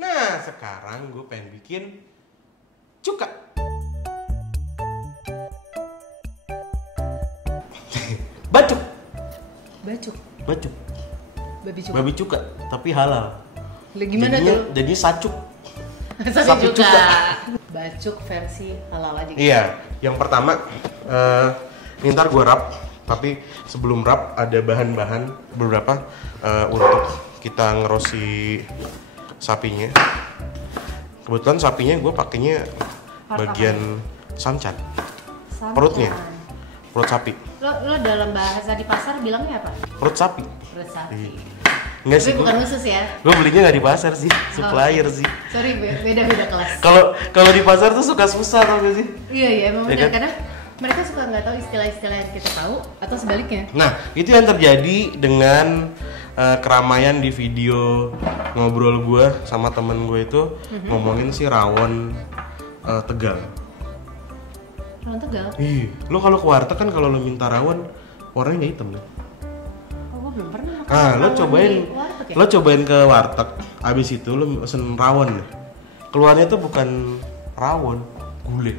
Nah, sekarang gue pengen bikin cuka. Bacuk. Bacuk. Bacuk. Babi cuka. Babi cuka, tapi halal. Lah gimana tuh? Jadinya sacuk. Sapi cuka. Bacuk versi halal aja. Iya, yang pertama ini ntar gue rap, tapi sebelum rap ada bahan-bahan beberapa untuk kita ngerosi sapinya. Kebetulan sapinya gue pakainya bagian sancan, perutnya, perut sapi. Lo dalam bahasa di pasar bilangnya apa? Perut sapi. Perut sapi. Enggak sih, bukan khusus ya. Gue belinya nggak di pasar sih, supplier sih. Sorry, beda kelas. Kalau di pasar tuh suka susah tau gak sih? Iya emang Ya benar, kan? karena mereka suka nggak tahu istilah-istilah yang kita tahu atau sebaliknya. Nah, itu yang terjadi dengan keramaian di video ngobrol gue sama temen gue itu ngomongin si rawon Tegal. Rawon Tegal? Ih, lo kalau ke warteg kan kalau lo minta rawon warnanya hitam nih. Oh, gue belum pernah makan. Ah, lo rawon cobain, di warteg ya? lo cobain ke warteg. Abis itu lo pesen rawon deh. Keluarnya tuh bukan rawon, gulai.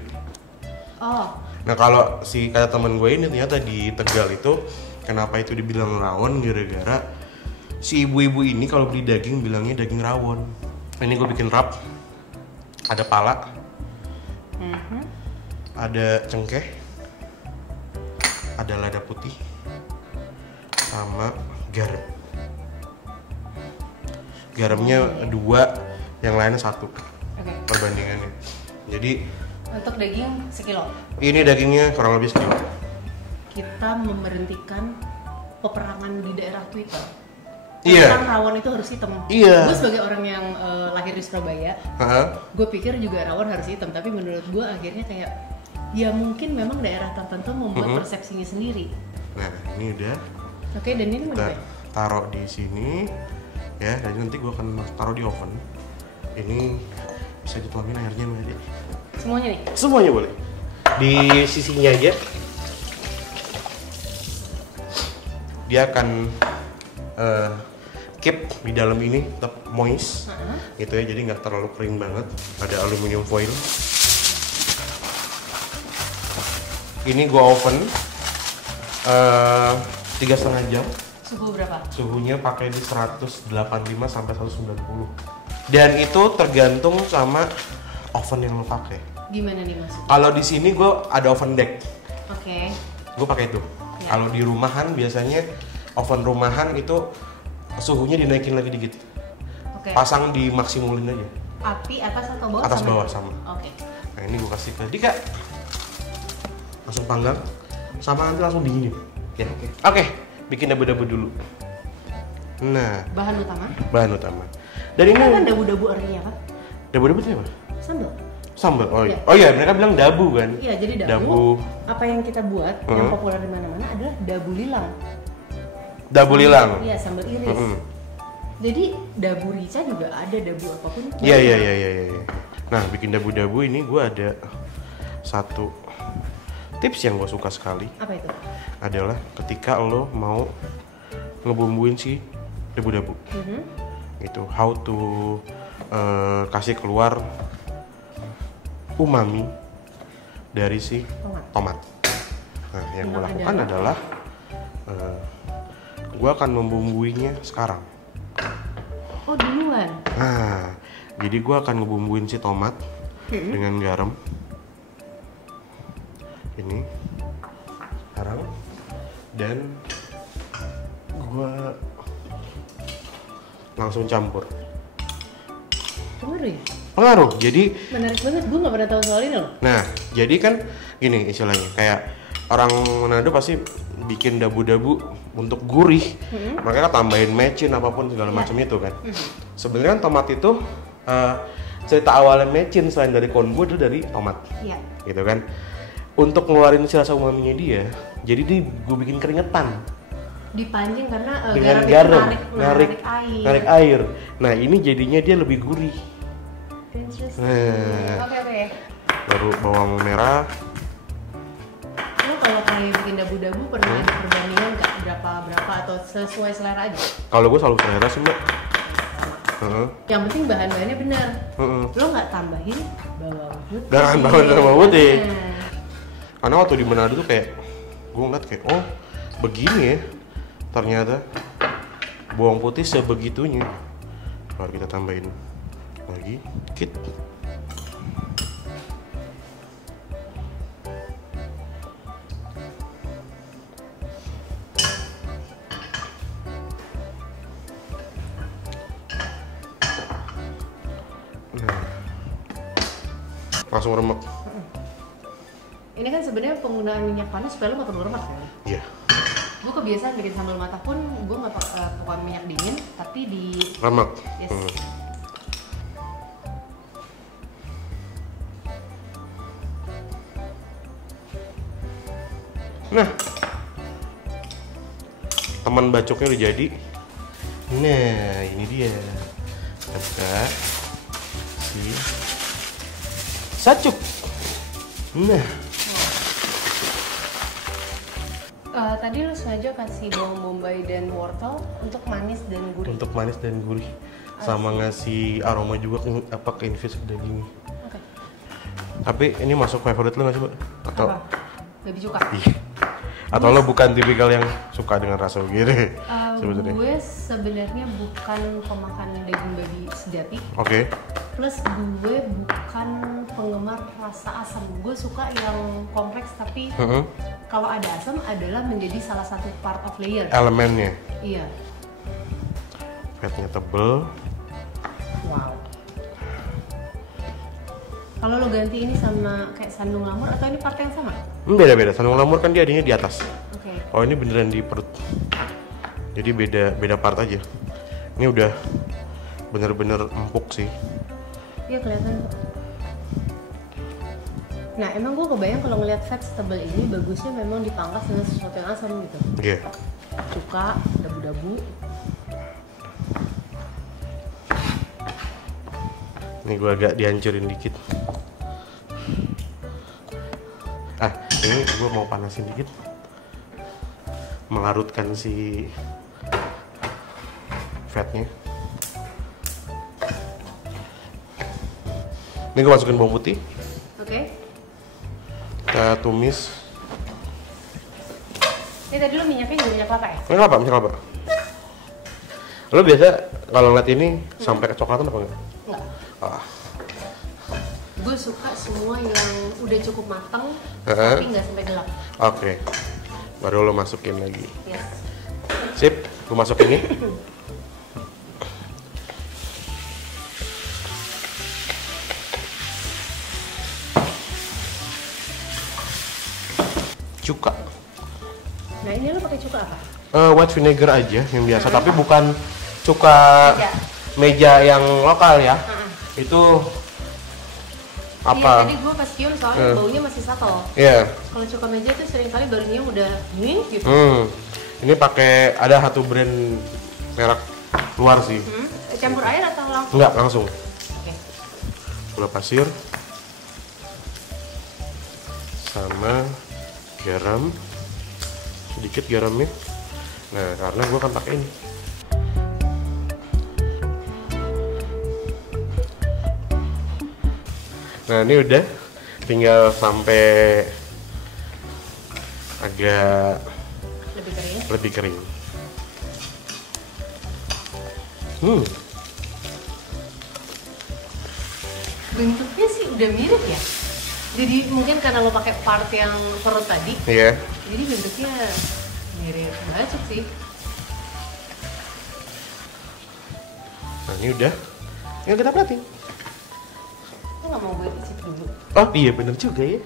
Oh, Nah kalau si kata temen gue ini ternyata di Tegal itu kenapa itu dibilang rawon gara-gara si ibu-ibu ini kalau beli daging bilangnya daging rawon. Ini gue bikin rap, ada pala, ada cengkeh, ada lada putih, sama garam. Garamnya 2, yang lainnya 1 oke. perbandingannya. Jadi Untuk daging sekilo. ini dagingnya kurang lebih sekilo. Kita memberhentikan peperangan di daerah Twitter. Iya. Tentang rawon itu harus hitam. Iya. Gue sebagai orang yang lahir di Surabaya, gue pikir juga rawon harus hitam. Tapi menurut gue akhirnya kayak, ya mungkin memang daerah tertentu membuat persepsinya sendiri. Nah ini udah Oke, dan ini mau kita diapain? taruh di sini ya, dan nanti gue akan taruh di oven. Ini bisa dituangin airnya nggak deh? Semuanya nih? Semuanya boleh. Di sisinya aja. Dia akan keep di dalam ini tetap moist, gitu ya. Jadi nggak terlalu kering banget. Ada aluminium foil. Ini gue oven 3,5 jam. Suhu berapa? Suhunya pakai di 185 sampai 190. Dan itu tergantung sama oven yang lo pakai. Gimana nih maksudnya? Kalau di sini gue ada oven deck, Oke. gue pakai itu. Ya. Kalau di rumahan biasanya oven rumahan itu suhunya dinaikin lagi dikit. Oke. Pasang di maksimulin aja. Api atas atau bawah? Atas sama? bawah sama. Oke. Nah ini gue kasih ke Dika. Langsung panggang, sama nanti langsung dinginin. Ya. Oke. Bikin dabu-dabu dulu. Nah, Bahan utama? bahan utama. Dan ini Kan dabu-dabu artinya apa? dabu-dabu itu apa? Sambal. Sambal. Oh iya. Iya. Oh iya, mereka bilang dabu kan? Iya, jadi dabu. Dabu. Apa yang kita buat yang populer di mana-mana adalah dabu lilang. Dabu lilang. Iya, sambal iris. Jadi dabu rica juga ada, dabu apapun. Iya. Nah, bikin dabu-dabu ini gue ada satu tips yang gue suka sekali. Apa itu? Adalah ketika lo mau ngebumbuin si dabu-dabu. Itu how to kasih keluar umami dari si tomat. Nah, yang gue lakukan adalah gue akan membumbuinya sekarang. Oh, duluan. Nah, jadi gue akan ngebumbuin si tomat dengan garam. Ini garam, dan gue langsung campur. Pengaruh ya? Pengaruh. Jadi, Menarik banget, gue gak pernah tahu soal ini loh. nah, jadi kan gini istilahnya, kayak orang Manado pasti bikin dabu-dabu untuk gurih, makanya tambahin mecin apapun segala macam itu kan. Sebenarnya kan tomat itu cerita awalnya mecin selain dari konbu itu dari tomat, Iya. gitu kan. Untuk ngeluarin si rasa umaminya dia, jadi gue bikin keringetan Dipancing karena dengan garam garam, itu narik air. Nah ini jadinya dia lebih gurih. Interesting. Nah. Oke. Baru bawang merah. Lo kalau kalian bikin dabu-dabu pernah ada perbandingan nggak berapa atau sesuai selera aja? Kalau gue selalu selera sih mbak. Yang penting bahan-bahannya benar. Lo nggak tambahin bawang putih. Jangan bawang putih. Karena waktu di Manado tuh kayak gue ngeliat kayak oh begini ya ternyata bawang putih sebegitunya. Baru kita tambahin lagi dikit. Langsung remek. Ini kan sebenarnya penggunaan minyak panas supaya lo nggak perlu remak ya? Iya. Gue kebiasaan bikin sambal mata pun gue nggak pakai minyak dingin, tapi di remak. Yes. Nah, teman bacoknya udah jadi. Nah, ini dia. Kita buka si sacuk. Nah, tadi lu sengaja kasih bawang bombay dan wortel untuk manis dan gurih. Untuk manis dan gurih, sama ngasih aroma juga ke infus dagingnya. Oke. Tapi ini masuk favorit lu nggak sih, Mbak? Atau apa? Lebih suka? Atau lo bukan tipikal yang suka dengan rasa begini? Sebetulnya. Gue sebenarnya bukan pemakan daging babi sejati. Oke. Plus gue bukan penggemar rasa asam. Gue suka yang kompleks tapi kalau ada asam adalah menjadi salah satu part of layer. Elemennya. Iya. Fatnya tebel. Wow. Kalau lo ganti ini sama kayak sandung lamur atau ini part yang sama? Beda-beda. Sandung lamur kan dia adanya di atas. Oke. Oh ini beneran di perut. Jadi beda part aja. Ini udah bener-bener empuk sih. Iya kelihatan. Nah emang gue kebayang kalau ngeliat fat setebal ini bagusnya memang dipangkas dengan sesuatu yang asam gitu. Iya. Cuka, dabu-dabu. Ini gue agak dihancurin dikit. Ini gue mau panasin dikit. Melarutkan si fatnya. Ini gue masukin bawang putih. Oke. Kita tumis. Ini tadi lo minyaknya juga minyak kelapa ya? Minyak kelapa. Lo biasa kalau ngeliat ini sampai kecoklatan apa enggak? Enggak. Ah. Gue suka semua yang udah cukup matang, tapi nggak sampai gelap. Oke. Baru lo masukin lagi. Yes. Sip, gue masuk ini. Cuka. Nah ini lo pakai cuka apa? White vinegar aja yang biasa, tapi bukan cuka meja yang lokal ya. Itu apa? Iya, tadi gue pas cium soalnya baunya masih subtle. Iya. Kalau cuka meja tuh seringkali baru nyium udah gitu. Ini pakai ada satu brand merek luar sih. Campur air atau langsung? Enggak, langsung. Oke. Gula pasir sama garam, sedikit garamnya. Nah, karena gue akan pakai ini. Nah, ini udah tinggal sampai agak lebih kering. Bentuknya sih udah mirip ya. Jadi mungkin karena lo pakai part yang perut tadi. Iya. Jadi bentuknya mirip bacok sih. Nah, ini udah. Tinggal kita plating. Lo nggak mau gue icip dulu? Oh iya bener juga ya.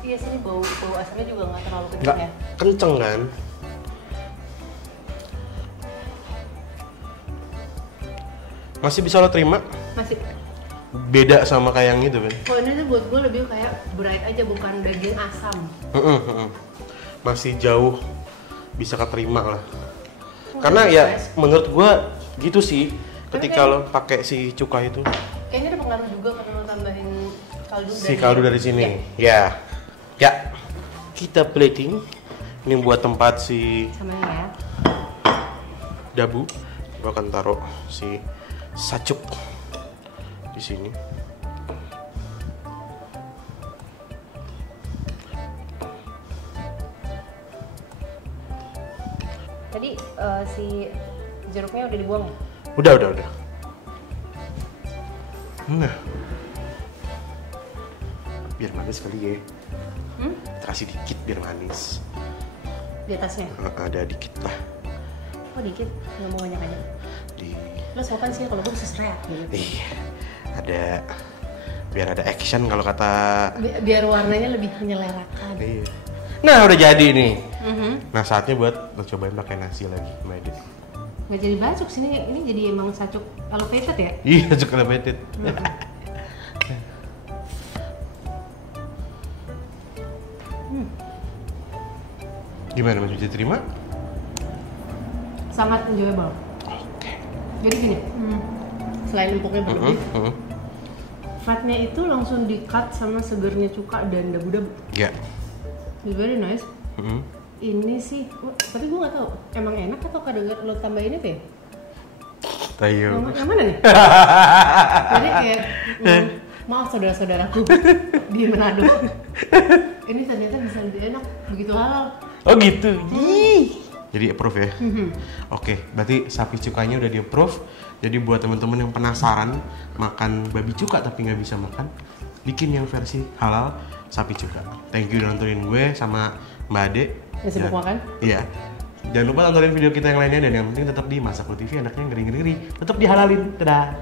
Iya sini bau asamnya juga nggak terlalu kencang Nggak ya. kenceng kan? Masih bisa lo terima? Masih. Beda sama kayak yang itu kan? Kalau ini tuh buat gue lebih kayak bright aja, bukan daging asam. Masih jauh bisa keterima lah. Karena ya menurut gue gitu sih. Ketika lo pakai si cuka itu. Kayaknya ada pengaruh juga karena lo tambahin kaldu. Si kaldu dari sini. Ya. Kita plating. Ini buat tempat si Sama ini ya. dabu. Gue akan taruh si sacuk di sini. Tadi si jeruknya udah dibuang ya? Udah. Nah, biar manis kali ya. Kasih dikit biar manis. Di atasnya? Ada dikit lah. Oh dikit? Nggak mau banyak-banyak? Di. Lo sopan sih kalau gue bisa seret gitu. Iya. Ada. Biar ada action kalau kata. Biar warnanya lebih menyelerakan. Iya. Nah udah jadi nih. Nah saatnya buat lo cobain pakai nasi lagi, Mbak. Nggak jadi bacuk sini, ini jadi emang sacuk elevated ya? Iya, sacuk elevated. Gimana, Mas? Bisa terima? Sangat enjoyable. Oke. Jadi gini, selain empuknya berlebih, fatnya itu langsung di-cut sama segernya cuka dan dabu-dabu. Ya. It's very nice. Ini sih, tapi gue nggak tahu emang enak atau kadang lo tambahin apa ya? Tayo. Yang mana nih? Jadi kayak, maaf saudara-saudaraku di Manado. Ini ternyata bisa lebih enak begitu halal. Oh gitu. Jadi approve ya. Oke, berarti sapi cukanya udah di approve. Jadi buat teman-teman yang penasaran makan babi cuka tapi nggak bisa makan, bikin yang versi halal sapi cuka. Thank you udah nontonin gue sama Mbak Ade. Yang sibuk makan? Iya. Jangan lupa tontonin video kita yang lainnya dan yang penting tetap di Masaklu TV, anaknya ngeri-ngeri. Tetap dihalalin. Dadah.